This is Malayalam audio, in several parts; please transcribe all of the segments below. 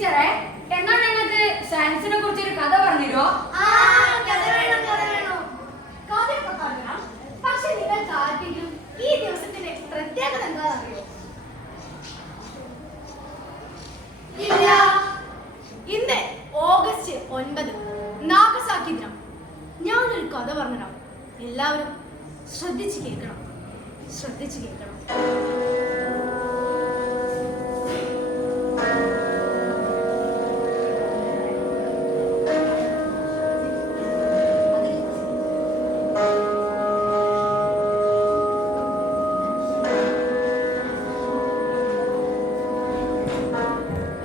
ടീച്ചറെ എന്നാ ഞങ്ങൾക്ക് സയൻസിനെ കുറിച്ച് ഒരു കഥ പറയണം പക്ഷെ നിങ്ങൾക്ക് ആർക്കെങ്കിലും ഈ ദിവസത്തിന്റെ പ്രത്യേകത എന്താണെന്നറിയോ? ഇല്ല. ഇന്ന് ഓഗസ്റ്റ് ഒൻപത് നാഗസാക്കി ദിനം. ഞാനൊരു കഥ പറഞ്ഞുതരാം. എല്ലാവരും ശ്രദ്ധിച്ച് കേൾക്കണം. ശ്രദ്ധിച്ച് കേൾക്കണം.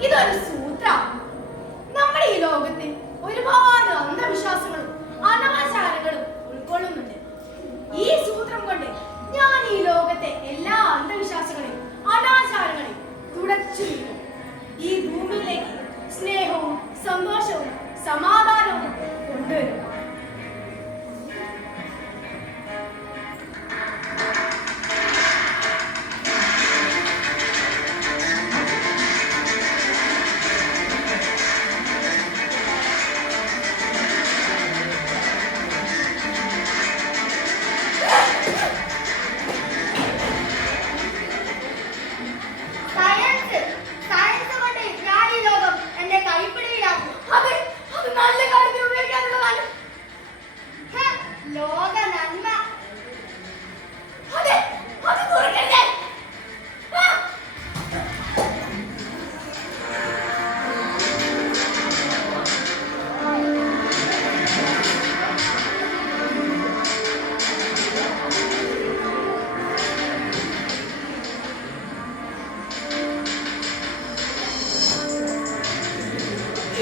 ഇതൊരു സൂത്രമാണ് നമ്മുടെ ഈ ലോകത്തിൽ ഒരുപാട് അന്ധവിശ്വാസങ്ങളും അനാചാരങ്ങളും ഉൾക്കൊള്ളുന്നുണ്ട്. ഈ സൂത്രം കൊണ്ട് ഞാൻ ഈ ലോകത്തെ എല്ലാ അന്ധവിശ്വാസങ്ങളെയും അനാചാരങ്ങളെയും തുടച്ചു ഈ ഭൂമിയിലേക്ക് സ്നേഹവും സന്തോഷവും സമാധാനവും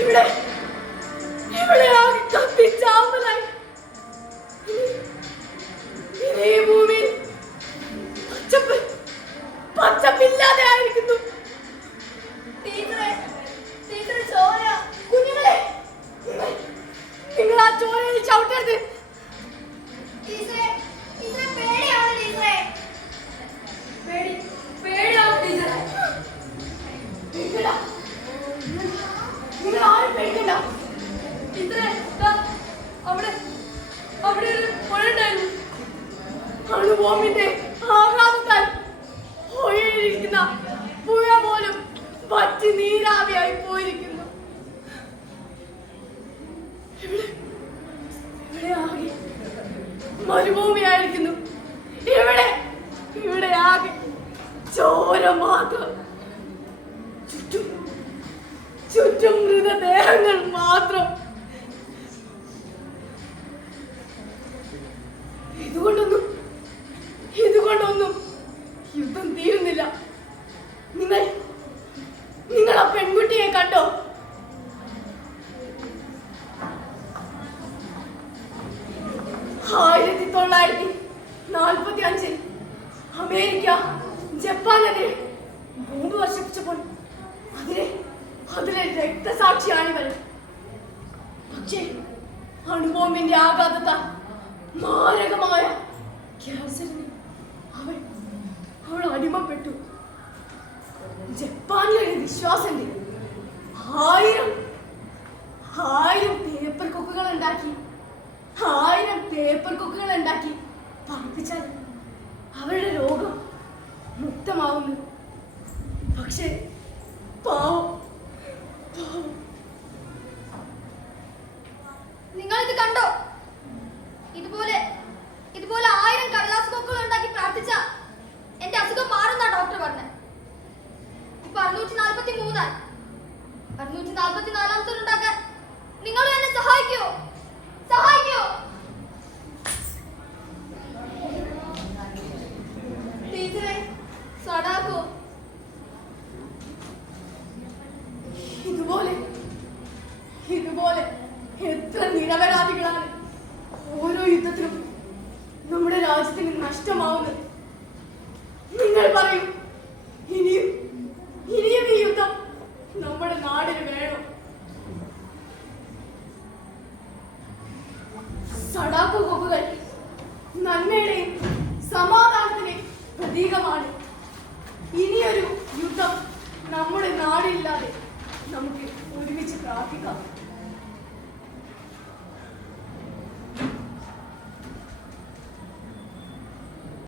ഇവിടെ ഇവിടെ ആകെ കത്തിച്ചാമ്പലായി ഈ ഭൂമിയിൽ പച്ചപ്പ് പച്ചപ്പില്ലാതെ ആയിരിക്കുന്നു. ടീച്ചറെ ടീച്ചറെ ചോര കുഞ്ഞുങ്ങളെ നിങ്ങൾ- ആ ചോരയിൽ ചവിട്ടരുത്. ടീച്ചറെ ടീച്ചറെ പേടിയാണ് ടീച്ചറെ. പേടി പേടിയാവും ടീച്ചറെ. പേടിക്കണ്ട ദാ, അവിടെ അവിടെ ഒരു പുഴ ഉണ്ടായിരുന്നു. അണുബോംബിന്റെ ആഘാതത്താൽ ഒഴിയിരിക്കുന്ന പുഴ പോലും പറ്റി നീരാവിയായി പോയിരിക്കുന്നു. ഇവിടെ ഇവിടെ ആകെ മരുഭൂമിയായിരിക്കുന്നു. ഇവിടെ ഇവിടെ ആകെ ചോര മാത്രം. ചുറ്റും മൃതദേഹങ്ങൾ മാത്രം. ഇതുകൊണ്ടൊന്നും ഇതുകൊണ്ടൊന്നും യുദ്ധം തീരുന്നില്ല. നിങ്ങൾ നിങ്ങൾ ആ പെൺകുട്ടിയെ കണ്ടോ? ആയിരത്തി തൊള്ളായിരത്തി നാൽപ്പത്തി അഞ്ചിൽ അമേരിക്ക ജപ്പാനെതിരെ ബോംബ് വർഷിപ്പിച്ചപ്പോൾ അതിലെ അതിലെ രക്തസാക്ഷിയാണ് ഇവൻ. പക്ഷേ അണുബോംബിന്റെ ആഘാതത്താൽ മാരകമായ ക്യാൻസറിന് അവൾ അവൾ അടിമപ്പെട്ടു. ജപ്പാനിലൊരു വിശ്വാസന്റെ ആയിരം ആയിരം പേപ്പർ കൊക്കുകൾ ഉണ്ടാക്കി ആയിരം പേപ്പർ കൊക്കുകൾ ഉണ്ടാക്കി പറപ്പിച്ചാൽ ഇതുപോലെ ഇതുപോലെ ആയിരം കടലാസ് കൊക്കുകൾ ഉണ്ടാക്കി പ്രാർത്ഥിച്ച എന്റെ അസുഖം മാറുന്ന ഡോക്ടർ പറഞ്ഞു ഇപ്പൊ അറുന്നൂറ്റി നാൽപ്പത്തി മൂന്നായി അറുന്നൂറ്റി നാൽപ്പത്തി നാലാമത്തെ ഉണ്ടാക്കാൻ നിങ്ങൾ എന്നെ സഹായിക്കോ? സഹായിക്കോ? ടീച്ചറെ സടാക്കോ? രാജ്യത്തിന് നഷ്ടമാവുന്നത്. നിങ്ങൾ പറയും ഇനിയും ഇനിയും ഈ യുദ്ധം നമ്മുടെ നാടിന് വേണം. സടാക്കു കൊപ്പുകൾ നന്മയുടെയും സമാധാനത്തിന്റെയും പ്രതീകമാണ്. ഇനിയൊരു യുദ്ധം നമ്മുടെ നാടില്ലാതെ നമുക്ക് ഒരുമിച്ച് പ്രാർത്ഥിക്കാം.